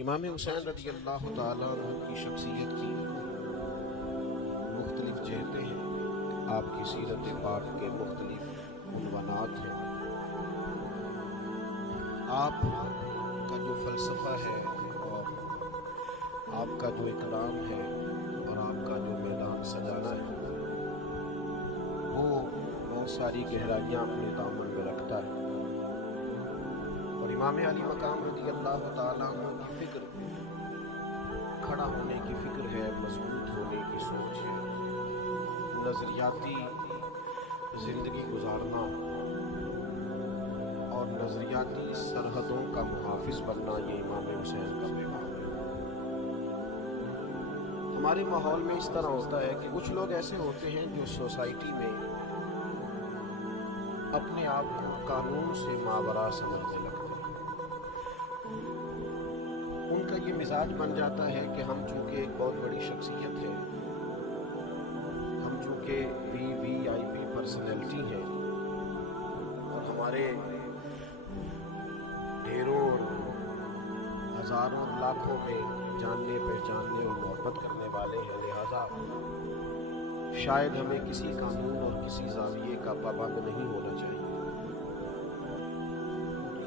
امام حسین رضی اللہ تعالیٰ عنہ کی شخصیت کی مختلف جہتیں ہیں، آپ کی سیرت پاک کے مختلف عنوانات ہیں۔ آپ کا جو فلسفہ ہے اور آپ کا جو اکرام ہے اور آپ کا جو میدان سجانا ہے وہ بہت ساری گہرائیاں اپنے دامن میں رکھتا ہے، اور امام علی مقام رضی اللہ تعالیٰ عنہ کی فکر کھڑا ہونے کی فکر ہے، مضبوط ہونے کی سوچ ہے، نظریاتی زندگی گزارنا اور نظریاتی سرحدوں کا محافظ بننا، یہ امام حسین کا پیغام ہے۔ ہمارے ماحول میں اس طرح ہوتا ہے کہ کچھ لوگ ایسے ہوتے ہیں جو سوسائٹی میں اپنے آپ کو قانون سے ماوراء سمجھنے لگتے ہیں۔ ان کا یہ مزاج بن جاتا ہے کہ ہم چونکہ ایک بہت بڑی شخصیت ہے، ہم چونکہ VIP پرسنالٹی ہیں اور ہمارے ڈھیروں ہزاروں لاکھوں میں جاننے پہچاننے اور محبت کرنے والے ہیں، لہذا شاید ہمیں کسی قانون اور کسی زاویے کا پابند نہیں ہونا چاہیے۔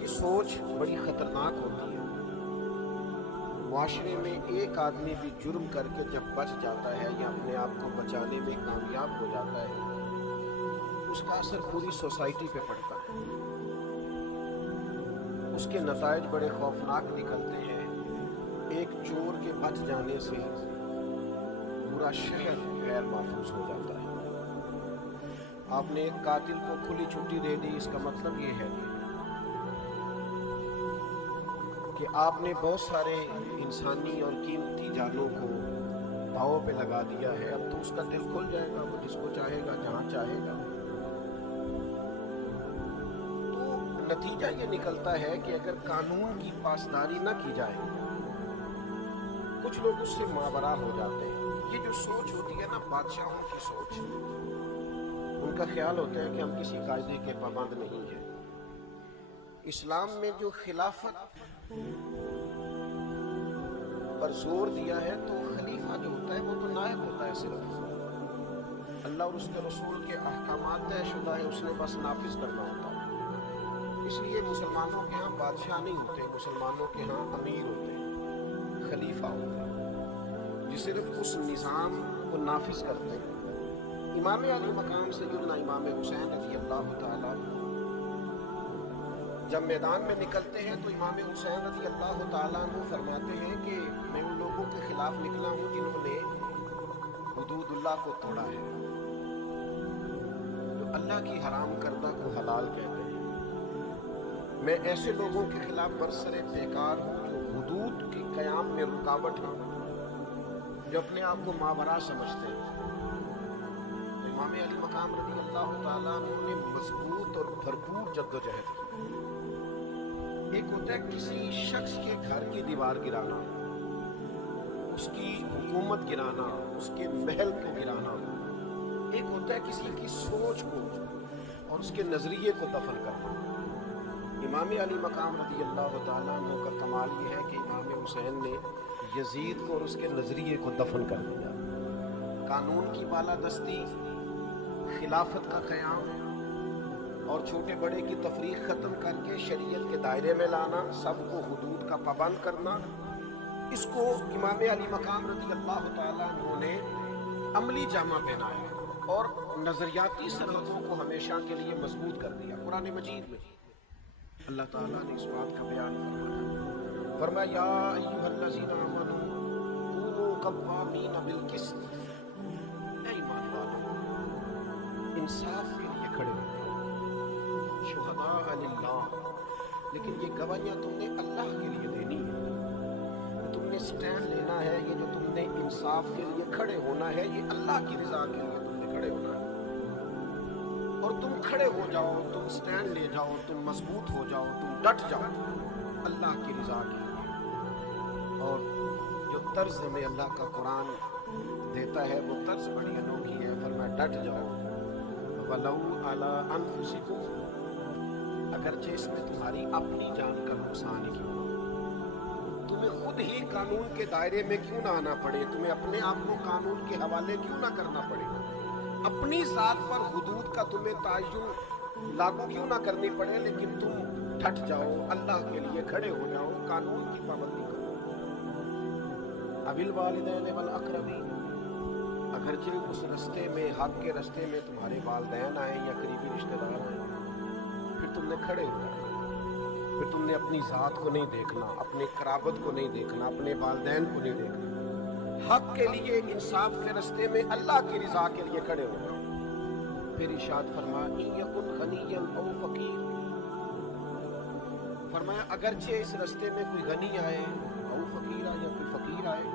یہ سوچ بڑی خطرناک ہوتی ہے۔ معاشرے میں ایک آدمی بھی جرم کر کے جب بچ جاتا ہے یا اپنے آپ کو بچانے میں کامیاب ہو جاتا ہے، اس کا اثر پوری سوسائٹی پہ پڑتا ہے، اس کے نتائج بڑے خوفناک نکلتے ہیں۔ ایک چور کے بچ جانے سے پورا شہر غیر محفوظ ہو جاتا ہے۔ آپ نے ایک قاتل کو کھلی چھٹی دے دی، اس کا مطلب یہ ہے کہ آپ نے بہت سارے انسانی اور قیمتی جانوں کو داؤ پہ لگا دیا ہے، اب تو اس کا دل کھل جائے گا، وہ جس کو چاہے گا جہاں چاہے گا۔ تو نتیجہ یہ نکلتا ہے کہ اگر قانون کی پاسداری نہ کی جائے، کچھ لوگ اس سے ماوراء ہو جاتے ہیں۔ یہ جو سوچ ہوتی ہے نا، بادشاہوں کی سوچ، ان کا خیال ہوتا ہے کہ ہم کسی قاعدے کے پابند نہیں ہیں۔ اسلام میں جو خلافت پر زور دیا ہے، تو خلیفہ جو ہوتا ہے وہ تو نائب ہوتا ہے، صرف اللہ اور اس کے رسول کے احکامات طے شدہ ہے، اس نے بس نافذ کرنا ہوتا ہے۔ اس لیے مسلمانوں کے ہاں بادشاہ نہیں ہوتے، مسلمانوں کے ہاں امیر ہوتے ہیں، خلیفہ ہوتے ہیں، جو صرف اس نظام کو نافذ کرتے ہیں۔ امام علی مقام سیدنا امام حسین رضی اللہ تعالیٰ جب میدان میں نکلتے ہیں تو امام حسین رضی اللہ تعالیٰ عنہ فرماتے ہیں کہ میں ان لوگوں کے خلاف نکلا ہوں جنہوں نے حدود اللہ کو توڑا ہے، جو اللہ کی حرام کردہ کو حلال کہتے ہیں۔ میں ایسے لوگوں کے خلاف برسر پیکار ہوں جو حدود کے قیام میں رکاوٹ ہیں، جو اپنے آپ کو ماوراء سمجھتے ہیں۔ تو امام علی مقام رضی اللہ تعالیٰ عنہ نے مضبوط اور بھرپور جدوجہد کی۔ ایک ہوتا ہے کسی شخص کے گھر کی دیوار گرانا، اس کی حکومت گرانا، اس کے محل کو گرانا۔ ایک ہوتا ہے کسی کی سوچ کو اور اس کے نظریے کو دفن کرنا۔ امام علی مقام رضی اللہ تعالیٰ عنہ کا کمال یہ ہے کہ امام حسین نے یزید کو اور اس کے نظریے کو دفن کر دیا۔ قانون کی بالادستی، خلافت کا قیام اور چھوٹے بڑے کی تفریق ختم کر کے شریعت کے دائرے میں لانا، سب کو حدود کا پابند کرنا، اس کو امام علی مقام رضی اللہ تعالیٰ عنہ نے عملی جامہ پہنایا اور نظریاتی سرحدوں کو ہمیشہ کے لیے مضبوط کر دیا۔ قرآن مجید میں اللہ تعالیٰ نے اس بات کا بیان فرمایا، فرمایا یا ایھا الذین آمنوا کونوا قوامین بالقسط، اے ایمان والو انصاف کے لیے کھڑے ہو، شہداء للہ، لیکن یہ گواہیاں تم نے اللہ کے لیے دینی ہے، تم نے سٹینڈ لینا ہے، یہ جو تم نے انصاف کے لیے کھڑے ہونا ہے، یہ اللہ کی رضا کے لیے تم نے کھڑے ہونا ہے۔ اور تم کھڑے ہو جاؤ، تم سٹینڈ لے جاؤ، تم مضبوط ہو جاؤ، تم ڈٹ جاؤ اللہ کی رضا کے لیے۔ اور جو طرز ہمیں اللہ کا قرآن دیتا ہے وہ طرز بڑی انوکھی ہے، فرمایا ڈٹ جاؤ، وَلَوْ عَلَىٰ أَنفُسِكُمْ، اگرچہ اس میں تمہاری اپنی جان کا نقصان ہی کیوں نہ ہو، तुम्हें खुद ही कानून के दायरे में क्यों ना आना पड़े, तुम्हें अपने आप को कानून के हवाले क्यों ना करना पड़े, अपनी जात पर हुदूद का तुम्हें तायुन लागू क्यों ना करनी पड़े, लेकिन तुम ठट जाओ, अल्लाह के लिए खड़े हो जाओ, कानून की पाबंदी करो। अबिल वालिदैन वल अक़रबीन, अगरचे उस रास्ते में, हक के रास्ते में तुम्हारे वालिदैन आए या करीबी रिश्तेदार आए, फिर तुमने खड़े हो जाना, फिर तुमने अपनी जात को नहीं देखना, अपने कराबत को नहीं देखना, अपने वालिदैन को नहीं देखना, हक के लिए, इंसाफ के रास्ते में अल्लाह की रिजा के लिए खड़े हो जाओ। फिर इरशाद फरमाया अगरचे इस रास्ते में कोई गनी आए औ फकीर आए या कोई फकीर आए,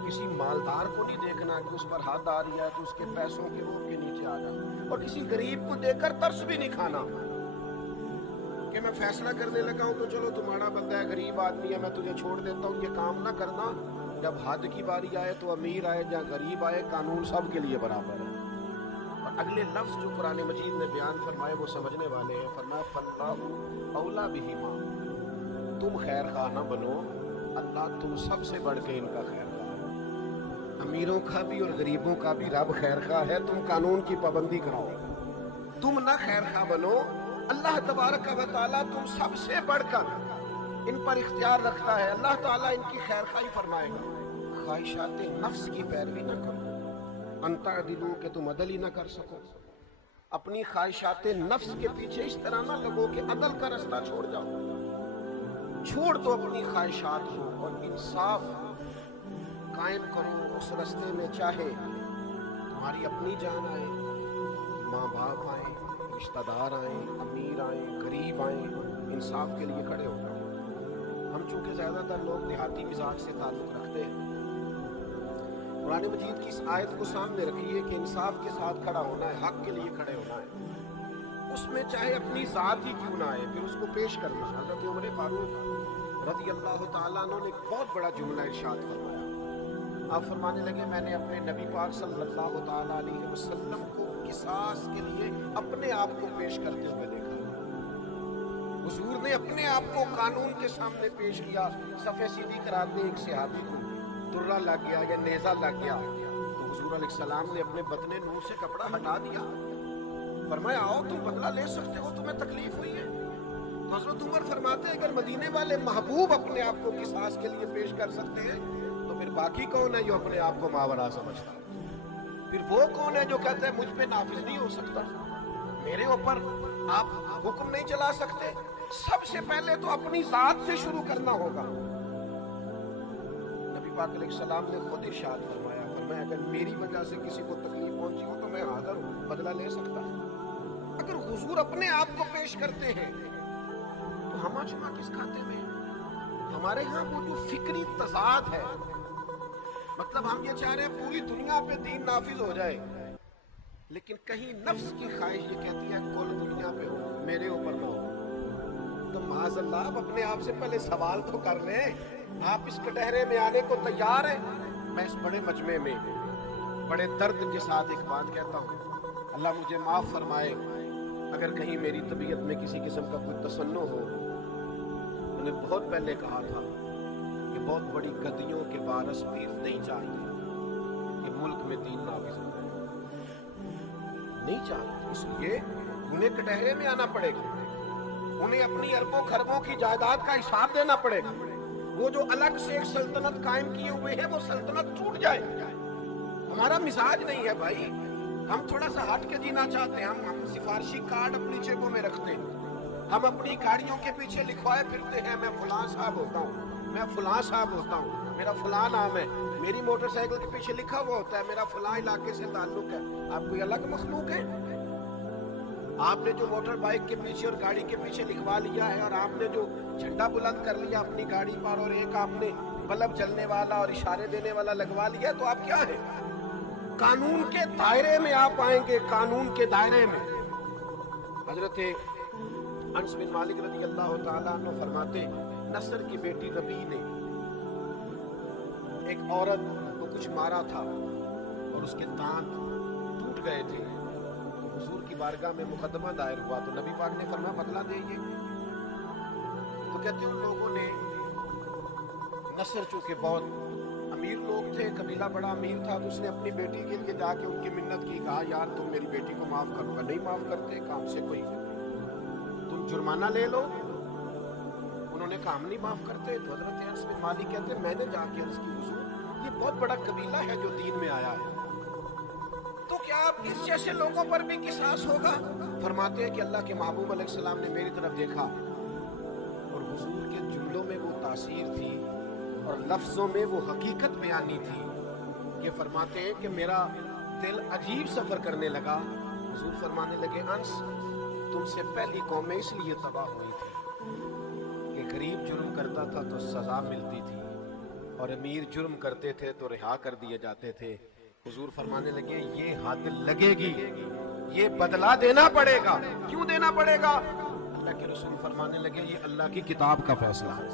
किसी मालदार को नहीं देखना कि उस पर हाथ आ रही है तो उसके पैसों के रोक के नीचे आ जाए, और किसी गरीब को देखकर तरस भी नहीं खाना कि मैं फैसला करने लगा हूं तो चलो तुम्हारा बंदा है, गरीब आदमी है, मैं तुझे छोड़ देता हूं, ये काम ना करना। जब हद की बारी आए तो अमीर आए या गरीब आए, कानून सब के लिए बराबर है। और अगले लफ्ज जो कुरान मजीद ने बयान फरमाए वो समझने वाले हैं। फरमाया फल्लाहु औला बिहिमा, तुम खैर खा ना बनो, अल्लाह तुम सबसे बढ़ के इनका खैर खा है। अमीरों का भी और गरीबों का भी रब खैर खा है, तुम कानून की पाबंदी कराओ, तुम ना खैर खा बनो, अल्लाह तबारक व तआला तुम सबसे बढ़कर इन पर इख्तियार रखता है, अल्लाह ताला इनकी खैर खाई फरमाएगा। ख्वाहिशात नफ्स की पैरवी न करो, अंता दिलों के तुम अदल ही न कर सको, अपनी ख्वाहिशात नफ्स के पीछे इस तरह ना लगो कि अदल का रास्ता छोड़ जाओ, छोड़ दो अपनी ख्वाहिशात को और इंसाफ कायम करो उस रास्ते में, चाहे तुम्हारी अपनी जान आए, माँ बाप आए, रिश्तेदार आए, अमीर आए, गरीब आए, इंसाफ के लिए खड़े हो जाओ। हम चूंकि ज्यादातर लोग देहाती मिजाज से ताल्लुक रखते हैं, कुरान मजीद की इस आयत को सामने रखिए कि इंसाफ के साथ खड़ा होना है, हक के लिए खड़े होना है, उसमें चाहे अपनी जात ही क्यों ना आए, फिर उसको पेश करना। हज़रत उमर फारूक रज़ी अल्लाह तआला अन्हु ने एक बहुत बड़ा जुमला इरशाद फरमाया। आप फरमाने लगे, मैंने अपने नबी पाक सल्लल्लाहु तआला अलैहि वसल्लम को किसास के लिए अपने आप को पेश करते हुए देखा। हुजूर ने अपने आप को कानून के सामने पेश किया। सफ़े सीधी कराते एक सहाबी को तुर्रा लग गया या नेज़ा लग गया तो हुजूर अलैहिस्सलाम ने अपने बदने नूर से कपड़ा हटा दिया, फरमाया आओ तुम बदला ले सकते हो, तुम्हें तकलीफ हुई है। तो हज़रत उमर फरमाते हैं अगर मदीने वाले महबूब अपने आप को किसास के लिए पेश कर सकते हैं तो फिर बाकी कौन है जो अपने आप को मावरा समझता, फिर वो कौन है जो कहता है मुझ पे नाफिज नहीं हो सकता, मेरे ऊपर आप हुक्म नहीं चला सकते। सबसे पहले तो अपनी जात से शुरू करना होगा। नबी पाक अलैहिस्सलाम ने खुद इरशाद फरमाया, अगर मेरी वजह से किसी को तकलीफ पहुंची हो तो मैं हाजिर हूं, बदला ले सकता। अगर हुजूर अपने आप को पेश करते हैं तो हम अजमा किस खाते में? हमारे यहाँ वो जो फिक्री तजाद है, मतलब हम ये चाह रहे हैं पूरी दुनिया पे दीन नाफिज हो जाए, लेकिन कहीं नफ्स की ख्वाहिश ये कहती है कुल दुनिया पे हो, मेरे ऊपर ना हो। तो माज़अल्लाह आप अपने आप से पहले सवाल तो कर लें, आप इस कटहरे में आने को तैयार हैं? मैं इस बड़े मजमे में बड़े दर्द के साथ एक बात कहता हूँ, अल्लाह मुझे माफ़ फरमाए अगर कहीं मेरी तबीयत में किसी किस्म का कोई तसन्नो हो। मैंने बहुत पहले कहा था कि बहुत बड़ी गद्दियों के वारस पीर नहीं चाहिए कि मुल्क में दीन नाफिज हो जाए, नहीं चाहिए। इसलिए उन्हें कटहरे में आना पड़ेगा, उन्हें अपनी अरबों खरबों की जायदाद का हिसाब देना पड़ेगा। वो जो अलग से एक सल्तनत कायम किए हुए हैं वो सल्तनत टूट जाए। हमारा मिजाज नहीं है भाई, हम थोड़ा सा हट के जीना चाहते हैं। हम सिफारशी कार्ड अपनी जेबों में रखते हैं, हम अपनी गाड़ियों के पीछे लिखवाए फिरते हैं, मैं फलां साहब होता हूँ, मैं फलां साहब होता हूँ, मेरा फलां नाम है। मेरी मोटरसाइकिल के पीछे लिखा हुआ होता है मेरा फलां इलाके से ताल्लुक है। आप कोई अलग मखलूक है? आपने जो मोटर बाइक के पीछे और गाड़ी के पीछे लिखवा लिया है, और आपने जो झंडा बुलंद कर लिया अपनी गाड़ी पर, और एक आपने बल्ब जलने वाला और इशारे देने वाला लगवा लिया, तो आप क्या है? कानून के दायरे में आप आएंगे, कानून के दायरे में। हजरत अनस बिन मालिक रज़ी अल्लाह तआला अन्हु फरमाते, नसर की बेटी रबी ने एक औरत को कुछ मारा था और उसके दांत टूट गए थे। हुजूर की बारगाह में मुकदमा दायर हुआ तो नबी पाक ने फरमाया बदला दे ये। तो कहते उन लोगों ने नसर चूंकि बहुत अमीर लोग थे, कबीला बड़ा अमीर था, तो उसने अपनी बेटी के लिए जाके उनकी मिन्नत की, कहा यार तुम मेरी बेटी को माफ करोगा? नहीं माफ करते, काम से कोई तुम जुर्माना ले लो। उन्होंने कहा हम नहीं माफ करते। तो हजरत अनस बिन मालिक कहते मैंने जाके अर्ज की, हुजूर ये बहुत बड़ा कबीला है जो दीन में आया है, तो क्या आप इस जैसे लोगों पर भी किसास होगा? फरमाते हैं कि अल्लाह के महबूब अलैहिस्सलाम ने मेरी तरफ देखा और हुजूर के जुमलों में वो तासीर थी और लफ्जों में वो हकीकत बयानी थी कि फरमाते हैं कि मेरा दिल अजीब सफर करने लगा। हुजूर फरमाने लगे अंस तुमसे पहली कौमें इसलिए तबाह हुई थी कि गरीब जुर्म करता था तो सजा मिलती थी और अमीर जुर्म करते थे तो रिहा कर दिए जाते थे। हुजूर फरमाने लगे ये हद लगेगी, ये बदला देना पड़ेगा। क्यों देना पड़ेगा? अल्लाह के रसूल फरमाने लगे ये अल्लाह की किताब का फैसला है,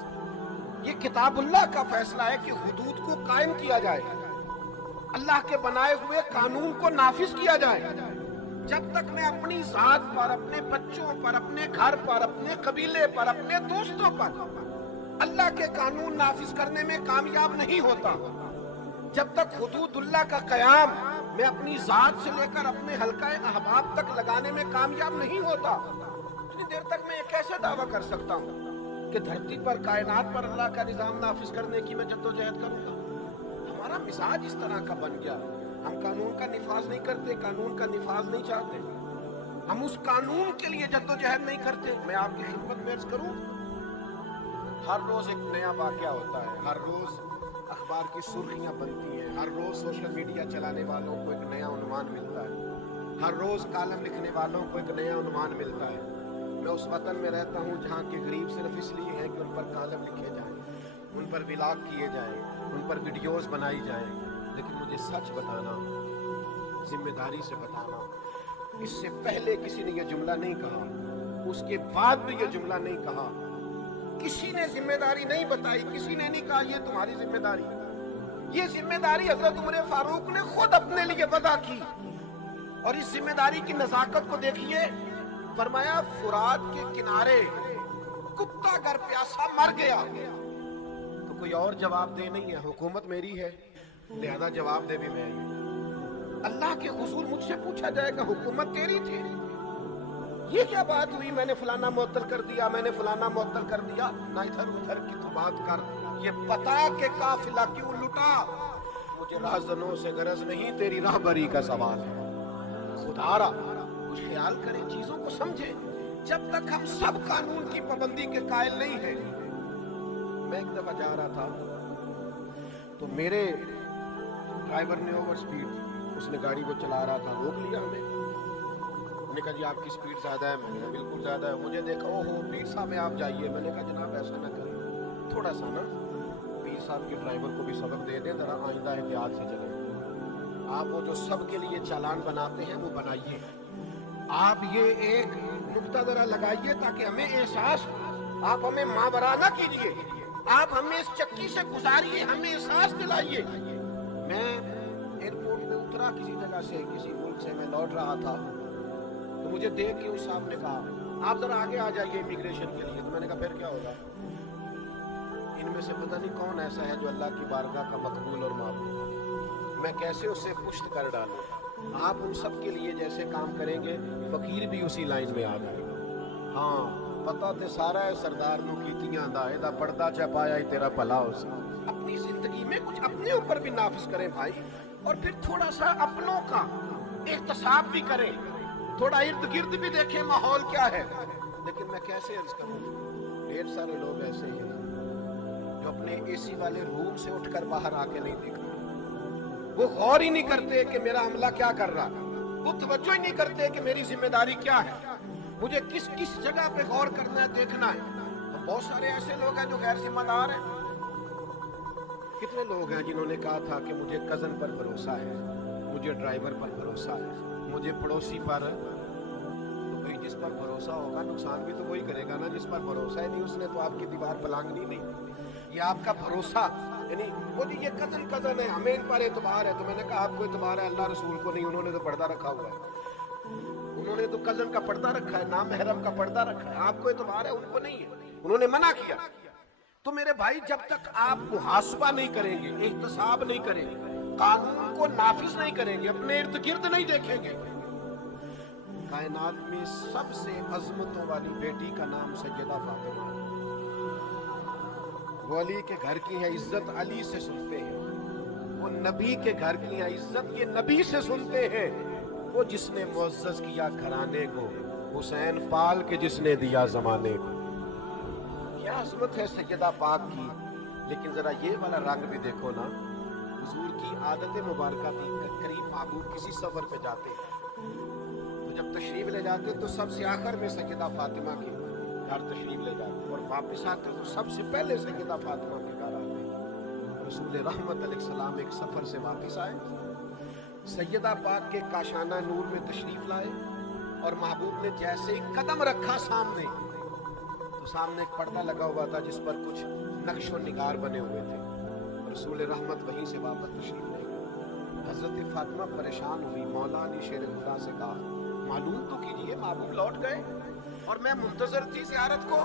ये किताबुल्लाह का फैसला है कि हुदूद को कायम किया जाए, अल्लाह के बनाए हुए कानून को नाफिज किया जाए। जब तक मैं अपनी जात पर, अपने बच्चों पर, अपने घर पर, अपने कबीले पर, अपने दोस्तों पर अल्लाह के कानून नाफिज करने में कामयाब नहीं होता, जब तक हुदूदुल्लाह का कयाम मैं अपनी जात से लेकर अपने हल्का अहबाब तक लगाने में कामयाब नहीं होता, उतनी देर तक मैं कैसे दावा कर सकता हूँ कि धरती पर, कायनात पर अल्लाह का निजाम नाफिज करने की मैं जद्दोजहद करूंगा? हमारा मिजाज इस तरह का बन गया, हम कानून का निफाज नहीं करते, कानून का निफाज नहीं चाहते, हम उस कानून के लिए जद्दोजहद नहीं करते। मैं आपकी खिदमत में अर्ज करूं, हर रोज एक नया वाकया होता है, हर रोज अखबार की सुर्खियां बनती हैं, हर रोज सोशल मीडिया चलाने वालों को एक नया उन्वान मिलता है, हर रोज कालम लिखने वालों को एक नया उन्वान मिलता है। मैं उस वतन में रहता हूँ जहाँ के गरीब सिर्फ इसलिए हैं कि उन पर कालम लिखे जाएं, उन पर विलाग किए जाएं, उन पर वीडियोस बनाई जाएं। लेकिन मुझे सच बताना, जिम्मेदारी से बताना, इससे पहले किसी ने यह जुमला नहीं कहा, उसके बाद भी यह जुमला नहीं कहा, किसी ने जिम्मेदारी नहीं बताई, किसी ने नहीं कहा ये तुम्हारी जिम्मेदारी। ये जिम्मेदारी हजरत उमर फारूक ने खुद अपने लिए वदा की और इस जिम्मेदारी की नजाकत को देखिए। फरमाया फुरात के किनारे कुत्ता अगर प्यासा मर गया तो कोई और जवाब दे नहीं है, हुकूमत मेरी है, लिहाजा जवाब दे भी मैं। अल्लाह के हुजूर मुझसे पूछा जाएगा हुकूमत तेरी थी, ये क्या बात हुई, मैंने फलाना मुअत्तल कर दिया, मैंने फलाना मुअत्तल कर दिया। ना इधर उधर की तो बात कर, ये पता के काफिला क्यों लुटा। मुझे राहजनों से गरज नहीं, तेरी राहबरी का सवाल है। खुदारा कुछ ख्याल करें, चीजों को समझे। जब तक हम सब कानून की पाबंदी के कायल नहीं हैं। मैं एक दफा जा रहा था तो मेरे ड्राइवर ने ओवर स्पीड, उसने गाड़ी को चला रहा था, रोक लिया हमें। मैंने कहा जी आपकी स्पीड ज़्यादा है। मैंने कहा बिल्कुल ज़्यादा है। मुझे देखा ओहो पीर साहब में आप जाइए। मैंने कहा जनाब ऐसा ना करें, थोड़ा सा ना पीर साहब के ड्राइवर को भी सबक दे दें, ज़रा आइंदा एहतियात से चलें। आप वो जो सब के लिए चालान बनाते हैं वो बनाइए, आप ये एक नुक्ता ज़रा लगाइए ताकि हमें एहसास, आप हमें मावरा ना कीजिए, आप हमें इस चक्की से गुजारिए, हमें एहसास दिलाइए। मैं एयरपोर्ट में उतरा किसी जगह से, किसी मुल्क से मैं लौट रहा था, तो मुझे देख के उस साहब ने कहा आप जरा आगे आ जाइए इमिग्रेशन के लिए। तो मैंने कहा फिर क्या होगा? इनमें से पता नहीं कौन ऐसा है जो अल्लाह की बारगाह का मकबूल और माकबूल, मैं कैसे उससे पुष्ट कर डालूं। आप उन सब के लिए जैसे काम करेंगे, फकीर भी उसी लाइन में आ जाएगा। हाँ पता ते सारा है सरदार नू कीतियां दा, एदा पर्दा छपाया ही तेरा भला हो सी। अपनी जिंदगी में कुछ अपने ऊपर भी नाफिज करें भाई, और फिर थोड़ा सा अपनों का एहतसाब भी करें, थोड़ा इर्द गिर्द भी देखें माहौल क्या है। लेकिन मैं कैसे अर्ज करूं, ढेर सारे लोग ऐसे हैं जो अपने एसी वाले रूम से उठकर बाहर आके नहीं देखते, वो गौर ही नहीं करते कि मेरा अमला क्या कर रहा है, वो तवज्जो ही नहीं करते कि मेरी जिम्मेदारी क्या है, मुझे किस किस जगह पे गौर करना है, देखना है। तो बहुत सारे ऐसे लोग हैं जो गैर जिम्मेदार हैं। कितने लोग हैं जिन्होंने कहा था कि मुझे कजन पर भरोसा है, मुझे ड्राइवर पर भरोसा है, मुझे पड़ोसी पर। तो भाई जिस पर भरोसा होगा नुकसान भी तो वही करेगा ना, जिस पर भरोसा है नहीं उसने तो आपकी दीवार पलांगनी नहीं। ये आपका भरोसा यानी वो जी ये कजन कजन है, हमें इन पर एतबार है। तो मैंने कहा आपको एतबार है, अल्लाह रसूल को नहीं, उन्होंने तो पर्दा रखा हुआ है, उन्होंने तो कजन का पर्दा रखा है, नाम महरम का पर्दा रखा है। आपको एतबार है, उनको नहीं है, उन्होंने मना किया। تو میرے بھائی جب تک آپ محاسبہ نہیں کریں گے، احتساب نہیں کریں گے، قانون کو نافذ نہیں کریں گے، اپنے ارد گرد نہیں دیکھیں گے، کائنات میں سب سے عظمتوں والی بیٹی کا نام سیدہ فاطمہ ہے، وہ علی کے گھر کی ہے، عزت علی سے سنتے ہیں، وہ نبی کے گھر کی ہے، عزت یہ نبی سے سنتے ہیں، وہ جس نے معزز کیا گھرانے کو، حسین پال کے جس نے دیا زمانے کو، کیا عظمت ہے سیدہ پاک کی۔ لیکن ذرا یہ والا رنگ بھی دیکھو نا، حضور کی عادت مبارکہ تھی، قریب محبوب کسی سفر پہ جاتے تو جب تشریف لے جاتے تو سب سے آخر میں سیدہ فاطمہ کے گھر تشریف لے جاتے، اور واپس آتے تو سب سے پہلے سیدہ فاطمہ کے گھر آتے۔ رسول رحمت علیہ السلام ایک سفر سے واپس آئے، سیدہ پاک کے کاشانہ نور میں تشریف لائے، اور محبوب نے جیسے ہی قدم رکھا سامنے تو سامنے ایک پردہ لگا ہوا تھا جس پر کچھ نقش و نگار بنے ہوئے تھے۔ رسول رحمت وہیں سے واپس تشریف لے گئے۔ حضرت فاطمہ پریشان ہوئی، مولا علی شیر خدا سے کہا معلوم تو کیجئے محبوب لوٹ گئے اور میں منتظر تھی زیارت کو۔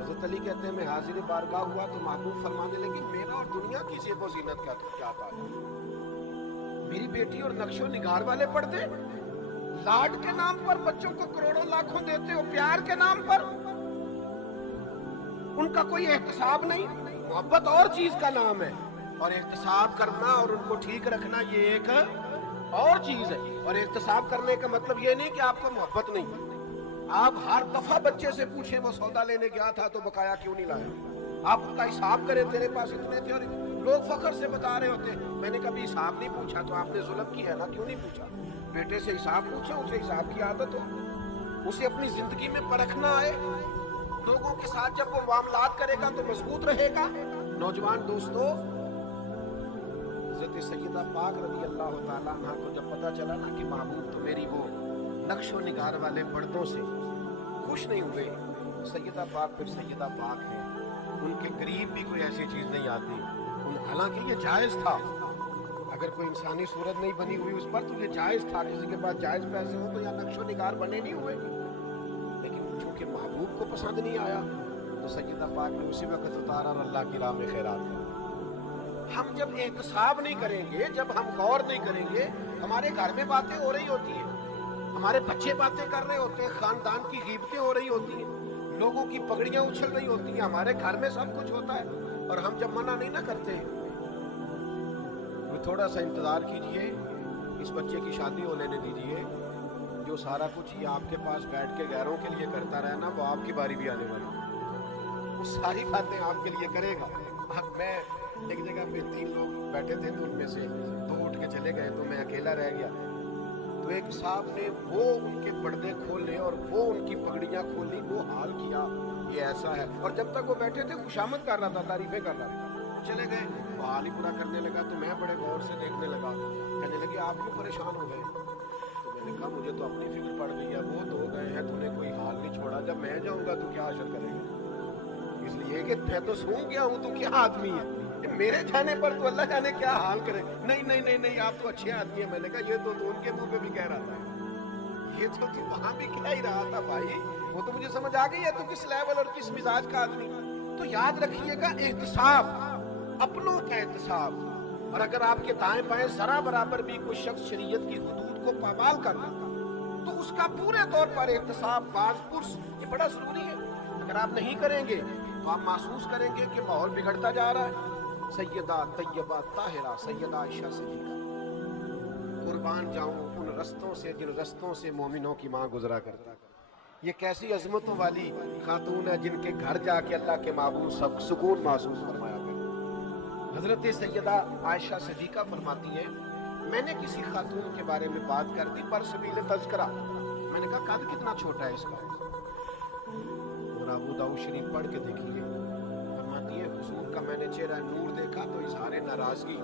حضرت علی کہتے ہیں میں حاضر بارگاہ ہوا تو محبوب فرمانے لگے میرا اور دنیا کی زیب و زینت کا تو کیا تعلق، میری بیٹی اور نقش و نگار والے پردے، لاڈ کے نام پر بچوں کو کروڑوں لاکھوں دیتے ہو، پیار کے نام پر ان کا کوئی احتساب نہیں۔ محبت اور چیز کا نام ہے، اور احتساب کرنا اور ان کو ٹھیک رکھنا یہ ایک اور چیز ہے۔ اور احتساب کرنے کا مطلب یہ نہیں کہ آپ کو محبت نہیں، آپ ہر دفعہ بچے سے پوچھیں وہ سودا لینے گیا تھا تو بقایا کیوں نہیں لایا، آپ ان کا حساب کریں تیرے پاس اتنے تھے، اور لوگ فخر سے بتا رہے ہوتے میں نے کبھی حساب نہیں پوچھا، تو آپ نے ظلم کی ہے نا، کیوں نہیں پوچھا؟ بیٹے سے حساب پوچھیں، اسے حساب کی عادت ہو، اسے اپنی زندگی میں پرکھنا آئے، لوگوں کے ساتھ جب وہ معاملات کرے گا تو مضبوط رہے گا۔ نوجوان دوستو، حضرت سیدہ پاک رضی اللہ تعالیٰ عنہ کو جب پتا چلا نا کہ محبوب تو میری وہ نقش و نگار والے پردوں سے خوش نہیں ہوئے، سیدہ پاک پھر سیدہ پاک ہے، ان کے قریب بھی کوئی ایسی چیز نہیں آتی۔ حالانکہ یہ جائز تھا، اگر کوئی انسانی صورت نہیں بنی ہوئی اس پر تو یہ جائز تھا، کسی کے پاس جائز پیسے ہو تو یا نقش و نگار بنے نہیں ہوئے، لیکن چونکہ محبوب کو پسند نہیں آیا تو سیدہ پاک نے اسی وقت اتارا اور اللہ کی راہ میں خیرات کیا۔ ہم جب احتساب نہیں کریں گے، جب ہم غور نہیں کریں گے، ہمارے گھر میں باتیں ہو رہی ہوتی ہیں، ہمارے بچے باتیں کر رہے ہوتے ہیں، خاندان کی غیبتیں ہو رہی ہوتی ہیں، لوگوں کی پگڑیاں اچھل رہی ہوتی ہیں، ہمارے گھر میں سب کچھ ہوتا ہے، اور ہم جب منع نہیں نہ کرتے، تھوڑا سا انتظار کیجئے، اس بچے کی شادی ہونے دیجئے، جو سارا کچھ یہ آپ کے پاس بیٹھ کے غیروں کے لیے کرتا رہے نا، وہ آپ کی باری بھی آنے والی، وہ ساری باتیں آپ کے لیے کرے گا۔ اب میں ایک جگہ پہ 3 لوگ بیٹھے تھے تو ان میں سے 2 اٹھ کے چلے گئے تو میں اکیلا رہ گیا، تو ایک صاحب نے وہ ان کے پردے کھولے اور وہ ان کی پگڑیاں کھولی، وہ حال کیا یہ ایسا ہے، اور جب تک وہ بیٹھے تھے خوشامد کر رہا تھا، تعریفیں کر رہا تھا، چلے گئے، وہ حال ہی پورا کرنے لگا تو میں بڑے غور سے دیکھنے لگا، کہنے لگے آپ کیوں پریشان ہو گئے؟ تو میں نے کہا مجھے تو اپنی فکر پڑ گئی ہے، وہ 2 گئے ہیں، تو نے کوئی حال نہیں چھوڑا، جب میں جاؤں گا تو کیا حشر کرے گا، اس لیے کہ میں تو سو گیا ہوں، تو کیا آدمی ہے، میرے جانے پر تو اللہ جانے کیا حال کرے۔ نہیں نہیں نہیں نہیں، آپ تو اچھے آدمی ہیں۔ میں نے کہا یہ تو ان کے منہ پہ بھی کہہ رہا تھا، یہ تو وہاں بھی کہہ ہی رہا تھا بھائی، وہ تو مجھے سمجھ آ گئی ہے تو کس لیول اور کس مزاج کا آدمی۔ تو یاد رکھیے گا احتساب، اپنوں کا احتساب، اور اگر آپ کے دائیں بائیں ذرا برابر بھی کوئی شخص شریعت کی حدود کو پامال کرنا تو اس کا پورے طور پر احتساب، باز پرس، یہ بڑا ضروری ہے۔ اگر آپ نہیں کریں گے تو آپ محسوس کریں گے کہ ماحول بگڑتا جا رہا ہے۔ سیدہ طیبہ طاہرہ سیدہ عائشہ صدیقہ، قربان جاؤں ان رستوں سے جن رستوں سے مومنوں کی ماں گزرا کرتا، یہ کیسی عظمتوں والی خاتون ہے جن کے گھر جا کے اللہ کے محبوب سب سکون محسوس فرمایا کرتے۔ حضرت سیدہ عائشہ صدیقہ فرماتی ہے میں نے کسی خاتون کے بارے میں بات کر دی برسبیل تذکرہ، میں نے کہا قد کتنا چھوٹا ہے اس کا، اور ابو داؤد شریف پڑھ کے دیکھیے، فرماتی ہے حضور کا میں نے چہرہ نور دیکھا تو اظہار ناراضگی،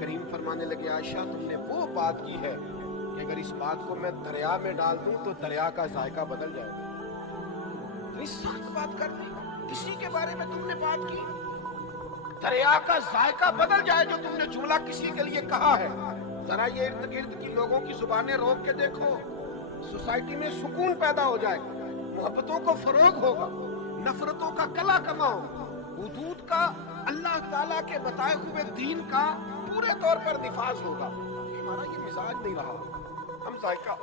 کریم فرمانے لگے عائشہ تم نے وہ بات کی ہے کہ اگر اس بات کو میں دریا میں ڈال دوں تو دریا کا ذائقہ بدل جائے گا، اتنی سخت بات کر دی، کسی کے بارے میں تم نے بات کی دریا کا ذائقہ بدل جائے، جو تم نے جملہ کسی کے لیے کہا ہے۔ ذرا یہ ارد گرد کی لوگوں کی زبانیں روک کے دیکھو، سوسائٹی میں سکون پیدا ہو جائے گا، محبتوں کو فروغ ہوگا، नफरतों का गला कमाओ, हुदूद का अल्लाह ताला के बताए हुए दीन का पूरे तौर पर निफाज होगा। हमारा ये मिजाज नहीं रहा। हम जायका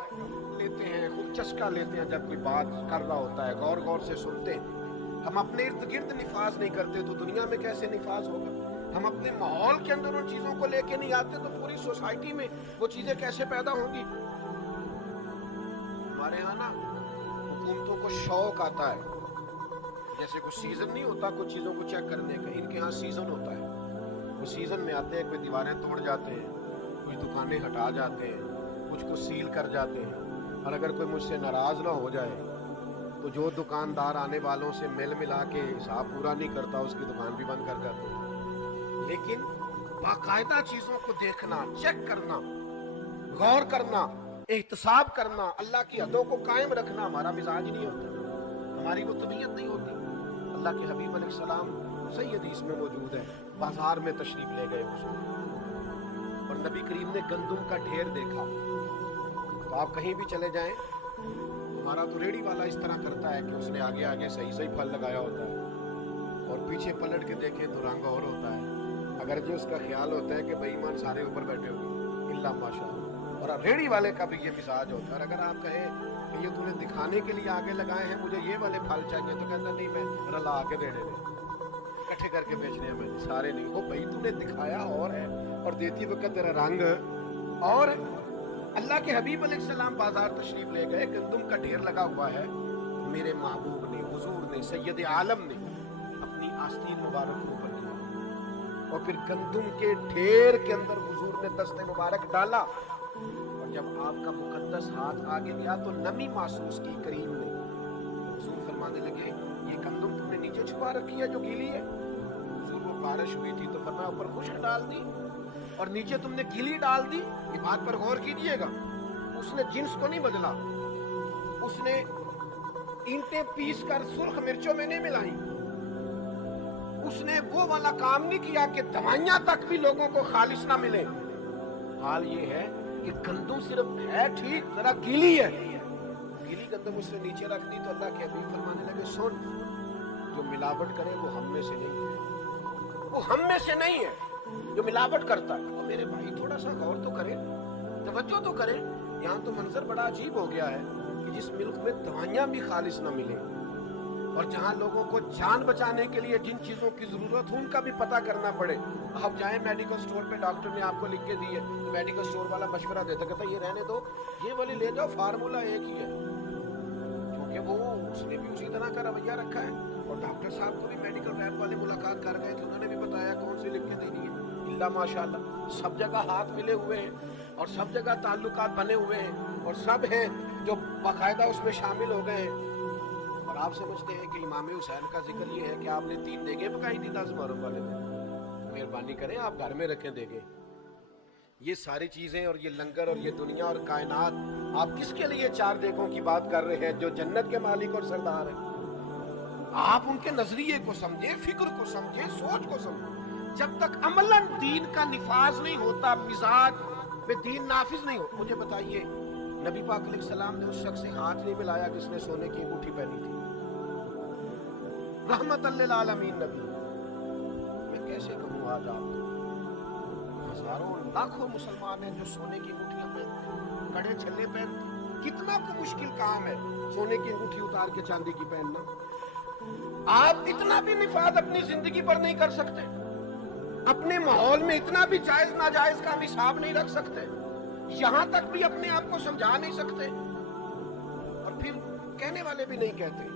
लेते हैं, खुद चस्का लेते हैं, जब कोई बात कर रहा होता है गौर गौर से सुनते हैं। हम अपने इर्द गिर्द निफाज नहीं करते तो दुनिया में कैसे निफाज होगा? हम अपने माहौल के अंदर उन चीजों को लेके नहीं आते तो पूरी सोसाइटी में वो चीजें कैसे पैदा होंगी? हमारे यहाँ ना हुकूमतों को शौक आता है, जैसे कुछ सीजन नहीं होता कुछ चीजों को चेक करने का, इनके यहाँ सीजन होता है। वो सीजन में आते हैं, कोई दीवारें तोड़ जाते हैं, कुछ दुकानें हटा जाते हैं, कुछ को सील कर जाते हैं। और अगर कोई मुझसे नाराज ना हो जाए तो जो दुकानदार आने वालों से मिल मिला के हिसाब पूरा नहीं करता उसकी दुकान भी बंद कर जाते हैं। लेकिन बाकायदा चीजों को देखना, चेक करना, गौर करना, एहतसाब करना, अल्लाह की हदों को कायम रखना हमारा मिजाज नहीं होता, हमारी वो तबीयत नहीं होती। अल्लाह के हबीब अलैहिस्सलाम सही हदीस में मौजूद है, बाजार में तशरीफ ले गए और नबी करीम ने गंदुम का ढेर देखा। तो आप कहीं भी चले जाएं, हमारा तो रेड़ी वाला इस तरह करता है कि उसने आगे आगे सही सही फल लगाया होता है और पीछे पलट के देखे तो रंग और होता है। अगर जो उसका ख्याल होता है कि बेईमान सारे ऊपर बैठे हुए इल्ला माशाअल्लाह, और रेड़ी वाले का भी ये मिजाज होता है। और अगर आप कहें कि ये तूने दिखाने के लिए आगे लगाए हैं, मुझे ये वाले फल चाहिए, तो कहता नहीं मैं रला के देने दे, इकट्ठे करके बेचने हैं मैंने, सारे नहीं। हो भाई तूने दिखाया और है और देती वक्त तेरा रंग और। अल्लाह के हबीब अलैहिस्सलाम बाजार तशरीफ ले गए, गंदुम का ढेर लगा हुआ है। मेरे महबूब ने, हुजूर ने, सैयद आलम ने अपनी आस्तीन मुबारक को ऊपर किया और फिर गंदुम के ढेर के अंदर हुजूर ने दस्ते मुबारक डाला। और जब आपका मुकद्दस हाथ आगे गया तो नमी महसूस की करीम ने। हुजूर फरमाने लगे ये गंदुम तुमने नीचे छुपा रखी है जो गीली है? हुजूर वो बारिश हुई थी तो फरमाया ऊपर खुश्क डाल दी और नीचे तुमने गीली डाल दी। ये बात पर गौर कीजिएगा, उसने जिन्स को नहीं बदला, उसने ईंटें पीस कर सुर्ख मिर्चों में नहीं मिलाई, उसने वो वाला काम नहीं किया कि दवाइयां तक भी लोगों को खालिश ना मिले। हाल ये है कि गंदुम सिर्फ है ठीक, जरा गीली है, गीली गंदुम उसने नीचे रख दी। तो अल्लाह के हबीब फरमाने लगे सुन, जो मिलावट करे वो हम में से नहीं है, वो हम में से नहीं है जो मिलावट करता है। तो मेरे भाई थोड़ा सा गौर तो करें, तवज्जो तो करें। यहाँ तो मंजर बड़ा अजीब हो गया है कि जिस मुल्क में दवाइयां भी खालिश न मिले और जहाँ लोगों को जान बचाने के लिए जिन चीजों की जरूरत हो उनका भी पता करना पड़े। आप जाएं मेडिकल स्टोर पे, डॉक्टर ने आपको लिख के दी है तो मेडिकल स्टोर वाला मशवरा देता, कहता ये रहने दो, ये वाली ले जाओ, फार्मूला एक ही है, क्योंकि वो उसने भी उसी तरह का रवैया रखा है। और डॉक्टर साहब को भी मेडिकल रैप वाले मुलाकात कर गए थे, उन्होंने भी बताया कौन सी लिख के देनी है। इल्ला माशाअल्लाह सब जगह हाथ मिले हुए हैं और सब जगह ताल्लुकात बने हुए हैं और सब हैं जो बाकायदा उसमें शामिल हो गए हैं। और आप समझते हैं कि इमाम हुसैन का जिक्र ये है कि आपने 3 देगे पकाई थी 10 मुहर्रम वाले दिन, मेहरबानी करें आप घर में रखें देगे। ये सारी चीजें और ये लंगर और ये दुनिया और कायनात, आप किसके लिए 4 देगों की बात कर रहे हैं जो जन्नत के मालिक और सरदार हैं? आप उनके नजरिए को समझे, फिक्र को समझे, सोच को समझे। जब तक अमलन दीन का निफाज नहीं होता, मिजाज में दीन नाफिज नहीं हो। मुझे बताइए नबी पाक अलैहिस्सलाम ने उस शख्स से हाथ नहीं मिलाया जिसने सोने की अंगूठी पहनी थी, रहमतल लिल आलमीन नबी। मैं कैसे कहूँ आज आपको, हजारों लाखों मुसलमान हैं जो सोने की अंगूठियां पहनते, कड़े छल्ले पहनते। कितना को मुश्किल काम है सोने की अंगूठी उतार के चांदी की पहनना। आप इतना भी निफाज अपनी जिंदगी पर नहीं कर सकते, अपने माहौल में इतना भी जायज नाजायज का हिसाब नहीं रख सकते, यहां तक भी अपने आप को समझा नहीं सकते। और फिर कहने वाले भी नहीं कहते,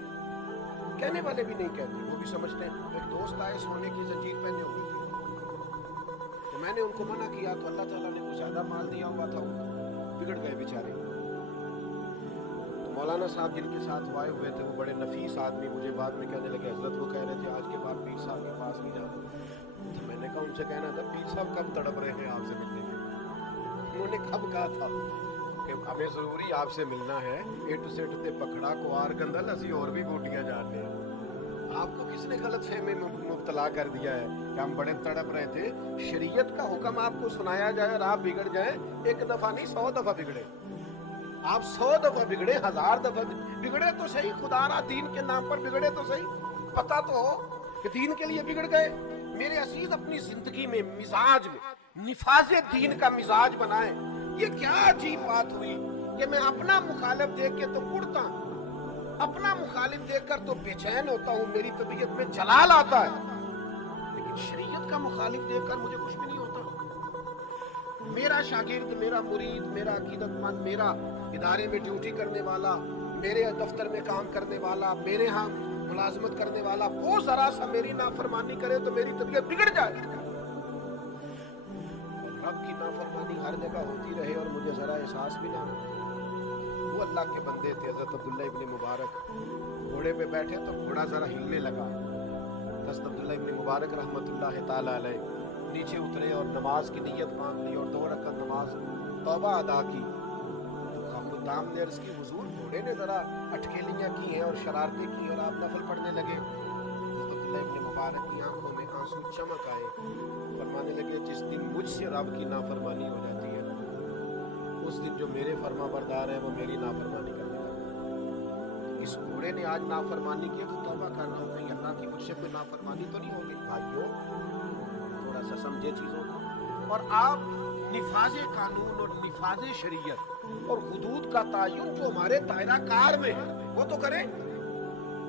कहने वाले भी नहीं कहते, वो भी समझते हैं। एक दोस्त आए सोने की जंजीर पहने हुए थे, तो मैंने उनको मना किया तो अल्लाह ताला ने कुछ ज्यादा माल दिया हुआ था, बिगड़ गए बेचारे। तो मौलाना साहब जिनके साथ आए हुए थे वो बड़े नफीस आदमी मुझे बाद में कहने लगे, हजरत वो कह रहे थे आज के बाद पीर साहब के पास नहीं जाना। तो मैंने कहा उनसे कहना था पीर साहब कब तड़प रहे हैं आपसे मिलने के? उन्होंने कब कहा था कि हमें जरूरी आपसे मिलना है, एट सेट ते पकड़ा कुआर गंदल असी और भी बूटियां जानने हैं। आपको किसने गलत फहमी में मुब्तला कर दिया है कि हम बड़े तड़प रहे थे? शरीयत का हुक्म आपको सुनाया जाए और आप बिगड़ जाए, एक दफा नहीं 100 दफा बिगड़े। आप 100 दफा बिगड़े, 1000 दफा बिगड़े तो सही, खुदा ना दीन के नाम पर बिगड़े तो सही। पता तो हो कि दीन के लिए बिगड़ गए। मेरे अजीज, अपनी जिंदगी में मिजाज में निफाजे दीन का मिजाज बनाए। ये क्या अजीब बात हुई कि मैं अपना मुखालिफ देख के तो उड़ता हूं, अपना मुखालिफ देखकर तो बेचैन होता हूं, मेरी तबीयत में जलाल आता है, लेकिन शरीयत का मुखालिफ देखकर मुझे कुछ भी नहीं होता। मेरा शागिर्द, मेरा मुरीद, मेरा अकीदतमंद, मेरा इदारे में ड्यूटी करने वाला, मेरे दफ्तर में काम करने वाला, मेरे यहाँ मुलाजमत करने वाला, वो जरा सा मेरी नाफरमानी करे तो मेरी तबीयत बिगड़ जाए। रब की नाफरमानी हर जगह होती रहे और मुझे जरा एहसास भी ना हो। वो अल्लाह के बंदे थे, हज़रत अब्दुल्लाह इब्न मुबारक घोड़े पे बैठे तो घोड़ा जरा हिलने लगा। हज़रत अब्दुल्लाह इब्न मुबारक रहमतुल्लाह ताला अलैह नीचे उतरे और नमाज की नीयत मांग ली और 2 रकात नमाज तौबा अदा की। दाम ने अर्ज़ की, हुजूर घोड़े ने जरा अटकेलियां की हैं और शरारतें की और आप नफल पढ़ने लगे। हज़रत अब्दुल्लाह इब्न मुबारक की आंखों में आंसू चमक आए, फरमाने लगे, जिस दिन मुझसे रब की नाफरमानी हो जाती है, उस दिन जो मेरे फरमा बरदार है वो मेरी नाफरमानी करने लगे। इस घोड़े ने आज नाफरमानी की तो तौबा कर रहा हूं, कहीं अल्लाह की मुझसे कोई नाफरमानी तो नहीं होगी। भाइयों, थोड़ा सा समझे चीजों को। और आप निफाजे कानून और निफाजे शरीयत और हुदूद का तायुन जो हमारे दायरा कार में है वो तो करें,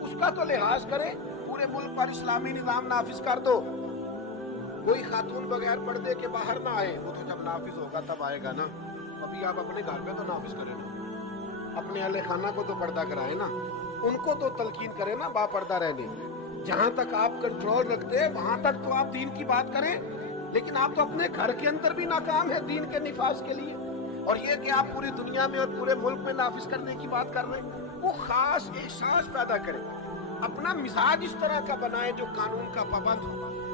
उसका तो लिहाज करें। पूरे मुल्क पर इस्लामी निजाम नाफिज कर दो, कोई खातून बगैर पर्दे के बाहर ना आए। वो तो जब नाफिज होगा तब आएगा ना। अभी आप अपने घर पे तो नाफिज करें ना, अपने अहले खाना को तो पर्दा कराए ना, उनको तो तलकीन करें ना बापर्दा रहने। जहां तक आप कंट्रोल रखते हैं वहां तक तो आप दीन की बात करें, लेकिन आप तो अपने घर के अंदर भी नाकाम है दीन के निफाज के लिए। और ये कि आप पूरी दुनिया में और पूरे मुल्क में नाफिज करने की बात कर रहे हैं। वो खास एहसास पैदा करें, अपना मिजाज इस तरह का बनाए जो कानून का पाबंद हो,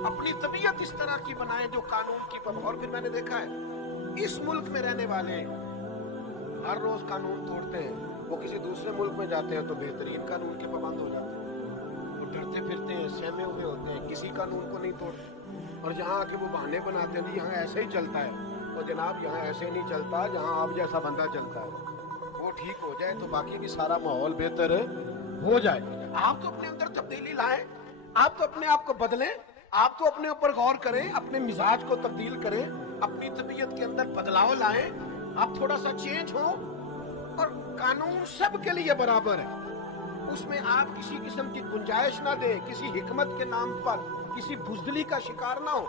अपनी तबीयत इस तरह की बनाए जो कानून की पाबंद। और फिर मैंने देखा है इस मुल्क में रहने वाले हर रोज कानून तोड़ते हैं, वो किसी दूसरे मुल्क में जाते हैं तो बेहतरीन कानून के पाबंद हो जाते हैं। वो डरते फिरते हैं, सहमे हुए होते हैं, किसी कानून को नहीं तोड़ते। और जहाँ आके वो बहाने बनाते हैं, यहाँ ऐसे ही चलता है, तो जनाब यहाँ ऐसे नहीं चलता, जहाँ आप जैसा बंदा चलता है। वो ठीक हो जाए तो बाकी भी सारा माहौल बेहतर हो जाए। आप तो अपने अंदर तब्दीली लाएं, आप तो अपने आप को बदलें, आप तो अपने ऊपर गौर करें, अपने मिजाज को तब्दील करें, अपनी तबीयत के अंदर बदलाव लाएं, आप थोड़ा सा चेंज हो। और कानून सब के लिए बराबर है, उसमें आप किसी किस्म की गुंजाइश ना दें, किसी हिकमत के नाम पर किसी बुज़दिली का शिकार ना हो।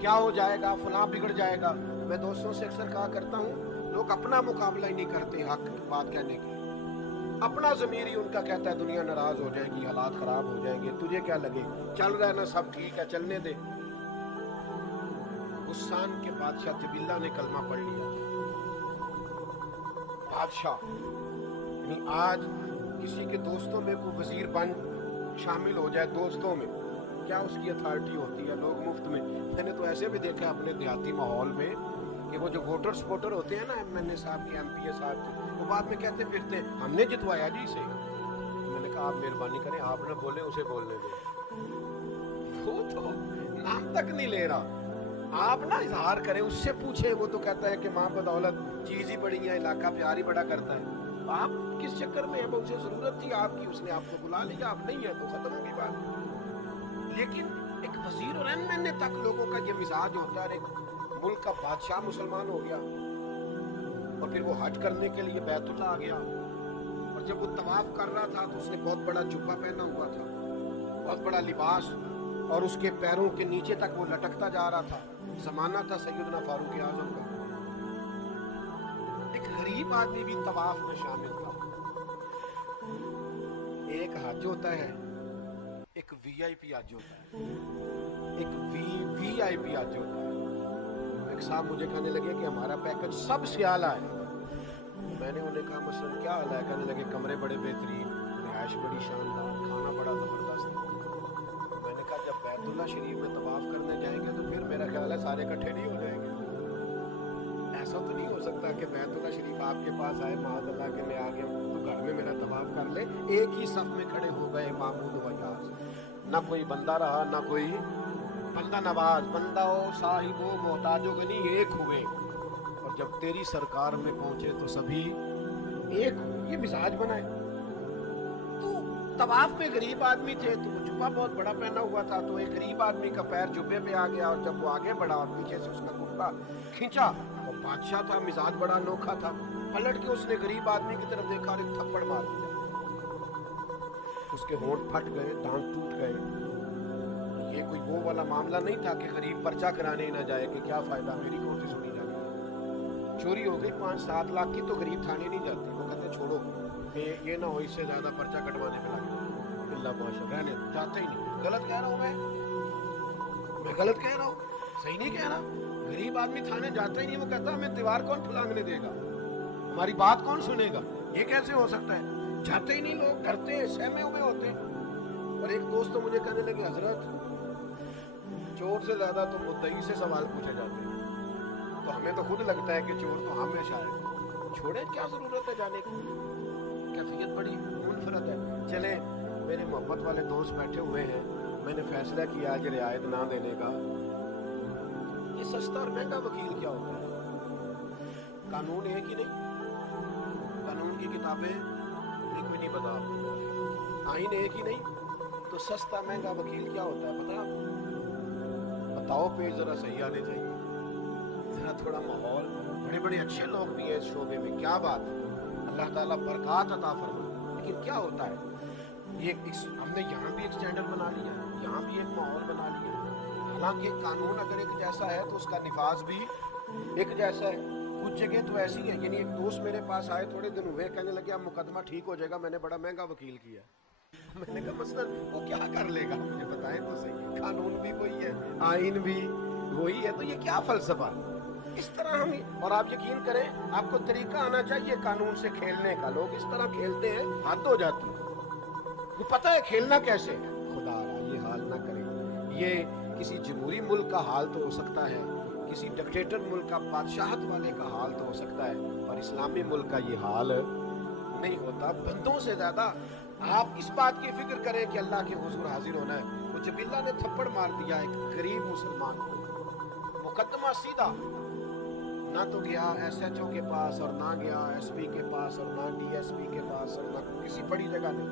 क्या हो जाएगा, फलां बिगड़ जाएगा। मैं दोस्तों से अक्सर कहा करता हूँ, लोग अपना मुकाबला ही नहीं करते हक की बात कहने की। अपना ज़मीर ही उनका कहता है दुनिया नाराज हो जाएगी, हालात खराब हो जाएंगे, तुझे क्या लगे, चल रहा है ना, सब ठीक है, चलने दे। गुस्सान के बादशाह तिबिल्ला ने कलमा पढ़ लिया। बादशाह आज किसी के दोस्तों में कोई वजीर बन शामिल हो जाए, दोस्तों में क्या उसकी अथॉरिटी होती है, लोग मुफ्त में। मैंने तो ऐसे भी देखा अपने देहाती माहौल में कि वो जो वोटर सपोर्टर होते हैं ना, एमएनए साहब के, एमपीए साहब के, वो बाद में कहते फिरते हमने जितवाया जी इसे। तो मैंने कहा आप मेहरबानी करें, आप ना बोले, उसे बोलने दें। वो तो नाम तक नहीं ले रहा, आप ना इजहार करें, उससे पूछे। वो तो कहता है कि माँ बदौलत चीज ही बड़ी है, इलाका प्यार ही बड़ा करता है। आप किस चक्कर में है, उसे जरूरत थी आपकी, उसने आपको बुला लिया, आप नहीं है तो खत्म होगी बात। लेकिन एक वजीर और एमएनए तक लोगों का ये मिजाज होता है। एक मुल्क का बादशाह मुसलमान हो गया और फिर वो हज करने के लिए बैतुल्ला आ गया, और जब वो तवाफ कर रहा था तो उसने बहुत बड़ा जुब्बा पहना हुआ था, बहुत बड़ा लिबास, और उसके पैरों के नीचे तक वो लटकता जा रहा था। जमाना था सैयदना फारूक आजम का। एक गरीब आदमी भी तवाफ में शामिल था। एक हज होता है, एक वीआईपी हज होता है, एक वीआईपी हज होता है। एक साहब मुझे कहने लगे कि हमारा पैकेज सबसे आला है। मैंने उन्हें कहा मसलन क्या हाल है? कहने लगे कमरे बड़े बेहतरीन, रिहाइश बड़ी शानदार, खाना बड़ा जबरदस्त। मैंने कहा जब बैतुल्ला शरीफ में तवाफ करने जाएंगे तो फिर मेरा ख्याल है सारे इकट्ठे नहीं हो जाएंगे। ऐसा तो नहीं हो सकता कि बैतुल्ला शरीफ आपके पास आए, माअज़ल्लाह के मैं आ गया तो घर में मेरा तवाफ कर ले। एक ही सफ में खड़े हो गए मामूद वयाज, ना कोई बंदा रहा ना कोई बंदा नवाज, बंदा हो साहिबो मोहताजो गनी एक हुए, और जब तेरी सरकार में पहुंचे तो सभी एक। ये मिजाज बनाए तो तवाफ में गरीब आदमी थे, तो वो जुब्बा बहुत बड़ा पहना हुआ था, तो एक गरीब आदमी का पैर जुब्बे पे आ गया, और जब वो आगे बढ़ा और पीछे से उसका कुर्ता खींचा, और बादशाह था, मिजाज बड़ा अनोखा था, पलट के उसने गरीब आदमी की तरफ देखा और एक थप्पड़ मार दिया। उसके होंठ फट गए, दांत टूट गए। ये कोई वो वाला मामला नहीं था कि गरीब पर्चा कराने ही ना जाए कि क्या फायदा, मेरी कौन सी सुनी जाएगी। चोरी हो गई 5-7 लाख की, तो गरीब थाने नहीं जाते, वो कहते छोड़ो, ये ना हो इससे ज्यादा पर्चा कटवाने पे लग जाए, अल्लाह माशा, रहने जाते ही नहीं। गलत कह रहा हूँ मैं गलत कह रहा हूँ, सही नहीं कह रहा। गरीब आदमी थाने जाता ही नहीं, वो कहता हमें दीवार कौन फुलांगने देगा, हमारी बात कौन सुनेगा, ये कैसे हो सकता है। जाते ही नहीं लोग, डरते हैं, सहमे हुए होते हैं। और एक दोस्त तो मुझे कहने लगे, हजरत चोर से ज्यादा तो मुद्दई से सवाल पूछे जाते हैं, तो हमें तो खुद लगता है कि चोर तो हमेशा है, छोड़े क्या जरूरत है जाने की, कैफियत बड़ी मुनफरद है। चले, मेरे मोहब्बत वाले दोस्त बैठे हुए हैं, मैंने फैसला किया आज रियायत ना देने का। ये सस्ता और महंगा वकील क्या होता है, कानून है कि नहीं, कानून की किताबें कोई नहीं पता आपको, आईन है कि नहीं, तो सस्ता महंगा वकील क्या होता है पता आपको? बताओ पे जरा सही आने चाहिए, जरा थोड़ा माहौल, बड़े बड़े अच्छे लोग भी हैं इस शोबे में, क्या बात है, अल्लाह ताला बरकत अता फरमाए। लेकिन क्या होता है, ये हमने यहाँ भी एक स्टैंडर्ड बना लिया, यहाँ भी एक माहौल बना लिया। हालांकि कानून अगर एक जैसा है तो उसका निफाज भी एक जैसा है। कुछ जगह तो ऐसी है, यानी एक दोस्त मेरे पास आए, थोड़े दिन हुए, कहने लगे अब मुकदमा ठीक हो जाएगा, मैंने बड़ा महंगा वकील किया। मैंने कहा मसलन वो क्या कर लेगा, मुझे बताएं तो सही, कानून भी वही है, आइन भी वही है, तो ये क्या फलसफा। इस तरह हम, और आप यकीन करें, आपको तरीका आना चाहिए कानून से खेलने का। लोग इस तरह खेलते हैं, हद हो जाती है। वो पता है खेलना कैसे, खुदा ये हाल ना करे। ये किसी जमहूरी मुल्क का हाल तो हो सकता है, किसी डिक्टेटर मुल्क का, बादशाहत वाले का हाल तो हो सकता है, पर इस्लामी मुल्क का ये हाल नहीं होता। बंदों से ज्यादा आप इस बात की फिक्र करें कि अल्लाह के हुजूर हाजिर होना है। वो जबीला ने थप्पड़ मार दिया एक गरीब मुसलमान को, मुकदमा सीधा, ना तो गया SHO के पास, और ना गया SP के पास, और ना DSP के पास, और ना किसी बड़ी जगह नहीं,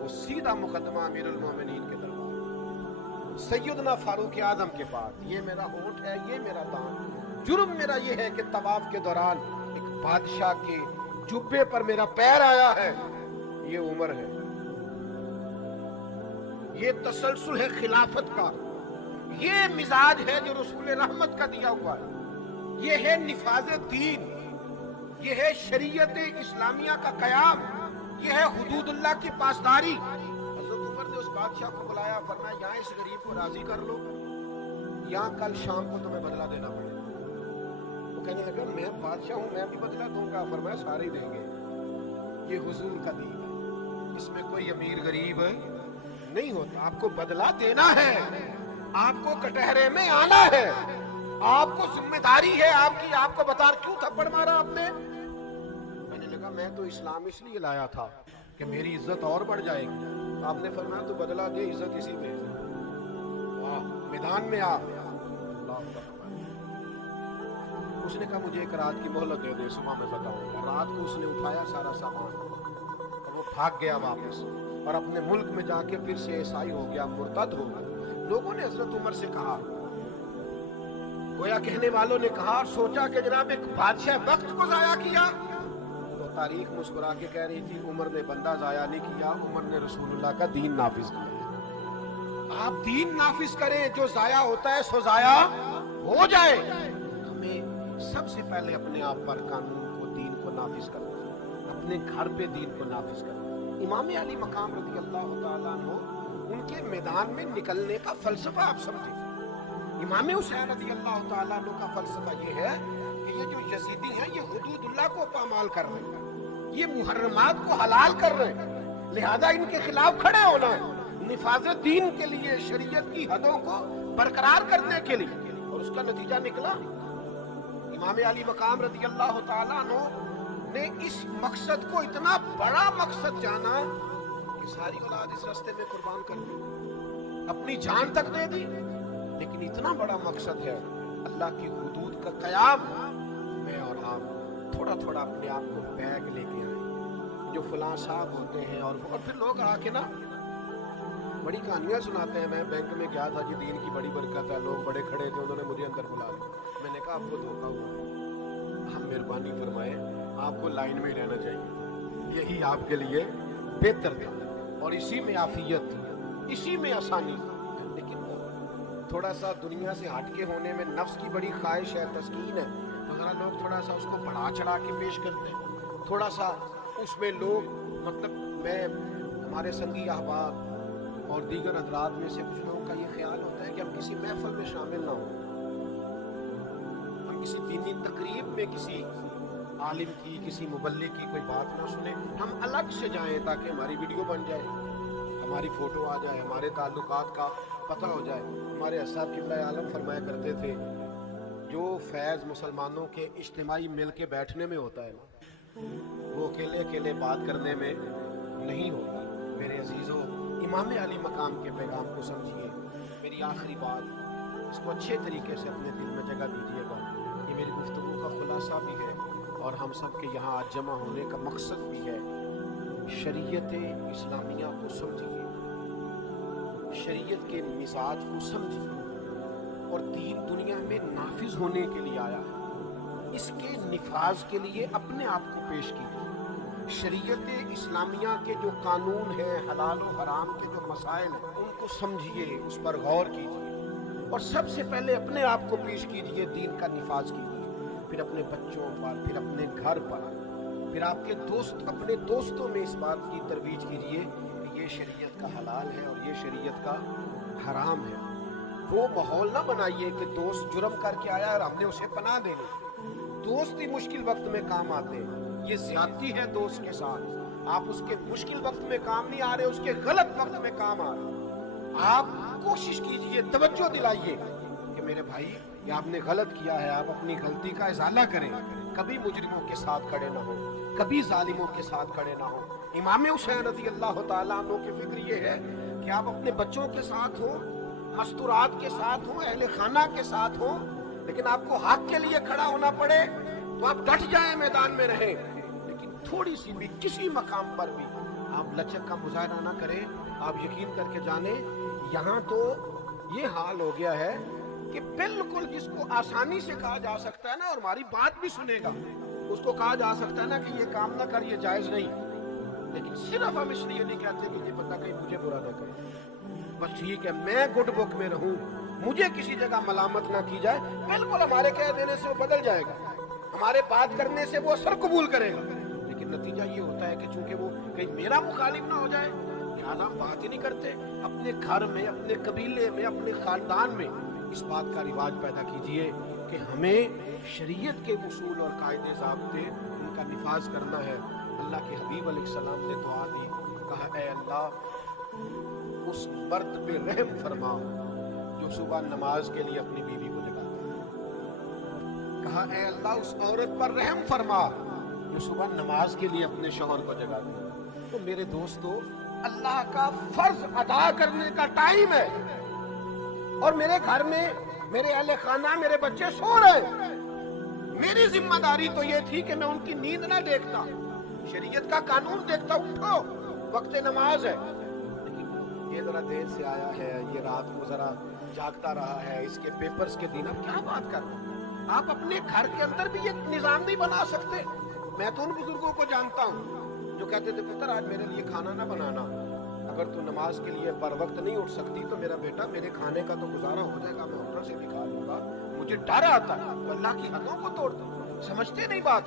वो सीधा मुकदमा अमीरुल मोमिनीन के दरबार, सैयदना फारूक आजम के पास। ये मेरा होंठ है, ये मेरा दांत, जुर्म मेरा ये है कि तवाफ के दौरान एक बादशाह के जुब्बे पर मेरा पैर आया है, ये उम्र है, ये तसलसल है खिलाफत का, ये मिजाज है जो रसूल रहमत का दिया हुआ है, ये है निफाज दीन, ये है शरीयत इस्लामिया का कयाम, ये है हुदूदुल्लाह की पासदारी। हज़रत उमर ने उस बादशाह को बुलाया, फरमाया यहाँ इस गरीब को राजी कर लो, यहाँ कल शाम को तुम्हें बदला देना पड़ेगा। वो कहने लगा मैं बादशाह हूँ, मैं भी बदला दूंगा। फरमाया सारे ही देंगे, ये हुजूर का दीन है, इसमें कोई अमीर गरीब नहीं होता। आपको बदला देना है, आपको कटहरे में आना है, आपको जिम्मेदारी है आपकी। आपको बता क्यों थप्पड़ मारा आपने? मैंने लगा मैं तो इस्लाम इसलिए लाया था कि मेरी इज्जत और बढ़ जाएगी। आपने फरमाया तो बदला दे, इज्जत इसी में। वाह, मैदान में आ। उसने कहा मुझे एक रात की मोहलत दे दे, सुबह में बताऊंगा। रात को उसने उठाया सारा सामान और वो भाग गया वापस, और अपने मुल्क में जाके फिर से ईसाई हो गया, मुर्तद हो गया। लोगों ने हजरत उमर से कहा, गोया कहने वालों ने कहा और सोचा कि जनाब एक बादशाह वक्त को जाया किया। तो तारीख मुस्कुरा के कह रही थी उमर ने बंदा जाया नहीं किया, उमर ने रसूलुल्लाह का दीन नाफिज किया। आप दीन नाफिज करें, जो जाया होता है सो जाया हो जाए। हमें सबसे पहले अपने आप पर कानून को, दीन को नाफिज करना, अपने घर पे दीन को नाफिज करना। इमाम अली मकाम रज़ी अल्लाह तआला अन्हु, उनके मैदान में निकलने का फलसफा आप समझे। इमाम हुसैन रज़ी अल्लाह तआला अन्हु का फलसफा ये है कि ये जो यजीदी हैं ये हुदूदुल्लाह को पामाल कर रहे हैं, ये मुहर्रमात को हलाल कर रहे हैं, लिहाजा इनके खिलाफ खड़े होना है, निफाज़ दीन के लिए, शरीयत की हदों को बरकरार करने के लिए। और उसका नतीजा निकला, इमाम अली मकाम रज़ी अल्लाह तआला अन्हु ने इस मकसद को इतना बड़ा मकसद जाना कि सारी औलाद इस रास्ते में कुर्बान कर दी, अपनी जान तक दे दी। लेकिन इतना बड़ा मकसद है अल्लाह की हुदूद का कयाम, मैं और आप थोड़ा थोड़ा अपने आप को बैग लेके आए, जो फलां साहब होते हैं। और फिर लोग आके ना बड़ी कहानियाँ सुनाते हैं। मैं बैंक में गया था जी, दीन की बड़ी बरकत है, लोग बड़े खड़े थे, उन्होंने मुझे अंदर बुला लिया। मैंने कहा आपको धोखा हुआ, हम मेहरबानी फरमाए, आपको लाइन में रहना चाहिए, यही आपके लिए बेहतर था, और इसी में आफियत थी, इसी में आसानी। लेकिन थोड़ा सा दुनिया से हटके होने में नफ्स की बड़ी ख्वाहिश है, तस्कीन है, तो ज़रा लोग थोड़ा सा उसको बढ़ा चढ़ा के पेश करते हैं। थोड़ा सा उसमें लोग, मतलब मैं, हमारे संगी अहबाब और दीगर हजरात में से कुछ लोगों का ये ख्याल होता है कि हम किसी महफिल में शामिल ना हो, हम किसी दीनी तकरीब में किसी आलिम की, किसी मुबल्लिग की कोई बात ना सुने, हम अलग से जाएं ताकि हमारी वीडियो बन जाए, हमारी फ़ोटो आ जाए, हमारे ताल्लुकात का पता हो जाए। हमारे अस्हाब क़िबला आलम फरमाया करते थे, जो फैज़ मुसलमानों के इज्तिमाई मिल के बैठने में होता है ना, वो अकेले अकेले बात करने में नहीं होता। मेरे अजीज़ों, इमाम अली मकाम के पैगाम को समझिए। मेरी आखिरी बात, इसको अच्छे तरीके से अपने दिल में जगह दीजिएगा। ये मेरी गुफ्तगू का खुलासा भी है और हम सब के यहाँ आज जमा होने का मकसद भी है। शरीयत इस्लामिया को समझिए, शरीयत के मिजाज को समझिए, और दीन दुनिया में नाफिज होने के लिए आया है, इसके निफाज के लिए अपने आप को पेश कीजिए। शरीयत इस्लामिया के जो कानून हैं, हलाल और हराम के जो मसाइल हैं, उनको समझिए, उस पर गौर कीजिए, और सबसे पहले अपने आप को पेश कीजिए, दीन का निफाज कीजिए, फिर अपने बच्चों पर, फिर अपने घर पर, फिर आपके दोस्त, अपने दोस्तों में इस बात की तरवीज कीजिए कि ये शरीयत का हलाल है और ये शरीयत का हराम है। वो माहौल ना बनाइए कि दोस्त जुर्म करके आया और हमने उसे पनाह देनी। दोस्त ही मुश्किल वक्त में काम आते हैं, ये ज्यादती है दोस्त के साथ। आप उसके मुश्किल वक्त में काम नहीं आ रहे, उसके गलत वक्त में काम आ रहे। आप कोशिश कीजिए, तवज्जो दिलाइए कि मेरे भाई ये आपने गलत किया है, आप अपनी गलती का इजाला करें। कभी मुजरिमों के साथ खड़े ना हो, कभी जालिमों के साथ खड़े ना हो। इमाम हुसैन रज़ी अल्लाह तआला अन्हु की फिक्र ये है कि आप अपने बच्चों के साथ हो, मस्तूरात के साथ हो, अहले खाना के साथ हो, लेकिन आपको हक के लिए खड़ा होना पड़े तो आप डट जाएं, मैदान में रहें, लेकिन थोड़ी सी भी, किसी मकाम पर भी आप लचक का मुजाहरा ना करें। आप यकीन करके जाने, यहाँ तो ये हाल हो गया है कि बिल्कुल जिसको आसानी से कहा जा सकता है ना, और हमारी बात भी सुनेगा, उसको कहा जा सकता है ना कि ये काम ना कर, ये जायज नहीं, लेकिन सिर्फ हम इसलिए नहीं कहते कि ये बंदा कहीं मुझे बुरा ना करे, बस ठीक है मैं गुड बुक में रहूं, मुझे किसी जगह मलामत ना की जाए। बिल्कुल हमारे कह देने से वो बदल जाएगा, हमारे बात करने से वो असर कबूल करेगा, लेकिन नतीजा ये होता है कि चूंकि वो कहीं मेरा मुखालिफ ना हो जाए, लिहाजा हम बात ही नहीं करते। अपने घर में, अपने कबीले में, अपने खानदान में इस बात का रिवाज पैदा कीजिए कि हमें शरीयत के उसूल और कायदे ज़ाब्ते उनका निफाज करना है। अल्लाह के हबीब अलैहिस्सलाम ने दुआ दी, कहा ऐ अल्लाह उस मर्द पे रहम फरमा जो सुबह नमाज के लिए अपनी बीवी को जगाता है। कहा ऐ अल्लाह उस औरत पर रहम फरमा जो सुबह नमाज के लिए अपने शौहर को जगाती है। तो मेरे दोस्तों, अल्लाह का फर्ज अदा करने का टाइम है, और मेरे घर में मेरे अहले खाना, मेरे बच्चे सो रहे। मेरी जिम्मेदारी तो ये थी कि मैं उनकी नींद ना देखता, शरीयत का कानून देखता, उठो वक्त नमाज है। लेकिन ये जरा देर से आया है, ये रात को जरा जागता रहा है, इसके पेपर्स के दिन, अब क्या बात कर रहे हैं? आप अपने घर के अंदर भी ये निजाम नहीं बना सकते। मैं तो उन बुजुर्गों को जानता हूँ जो कहते थे पुत्र आज मेरे लिए खाना ना बनाना, अगर तू नमाज के लिए बर वक्त नहीं उठ सकती तो मेरा बेटा मेरे खाने का तो गुजारा हो जाएगा, मैं होटल से भी खा लूंगा। मुझे डर आता है, तो अल्लाह की हदों को तोड़ दो, समझते नहीं बात।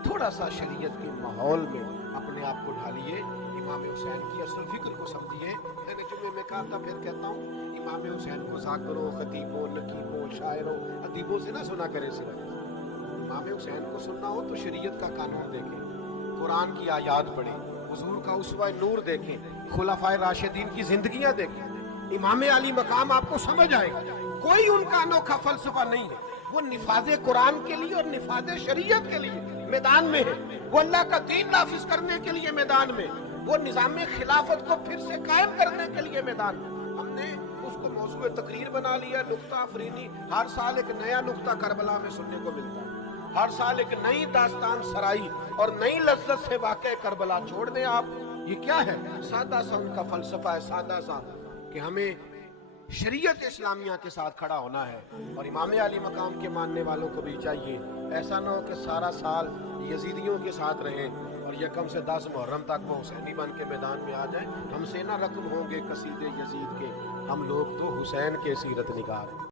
थोड़ा सा शरीयत के माहौल में अपने आप को ढालिए, इमाम हुसैन की असल फिक्र को समझिए। मैंने जुम्मे में कहा था, फिर कहता हूँ, इमाम हुसैन को ज़ाकिरों, खतीबों, नकीबों, शायरों, अदीबों से ना सुना करें। सिर्फ इमाम हुसैन को सुनना हो तो शरीयत का कानून देखें, कुरान की आयात पढ़ें, हुजूर का उसवा नूर देखें, खुलाफाए राशिदीन की जिंदगियां देखें, इमाम अली मकाम आपको समझ आएगा। कोई उनका अनोखा फलसफा नहीं है, वो निफाजे कुरान के लिए और निफाजे शरीयत के लिए मैदान में है, वो अल्लाह का दीन नाफिज करने के लिए मैदान में, वो निजाम खिलाफत को फिर से कायम करने के लिए मैदान में। हमने उसको मौजूद तकरीर बना लिया, नुक्ता अफरीनी, हर साल एक नया नुक्ता करबला में सुनने को मिलता है, ہر سال ایک نئی داستان سرائی اور نئی لذت سے واقع کربلا چھوڑ دیں آپ. یہ کیا ہے؟ سادہ سا ان کا فلسفہ ہے، سادہ سا، کہ ہمیں شریعت اسلامیہ کے ساتھ کھڑا ہونا ہے. اور امام علی مقام کے ماننے والوں کو بھی چاہیے ایسا نہ ہو کہ سارا سال یزیدیوں کے ساتھ رہیں اور یکم سے 10 محرم تک وہ حسینی بن کے میدان میں آ جائیں. ہم سے نہ رقم ہوں گے قصیدے یزید کے، ہم لوگ تو حسین کے سیرت نگار ہیں.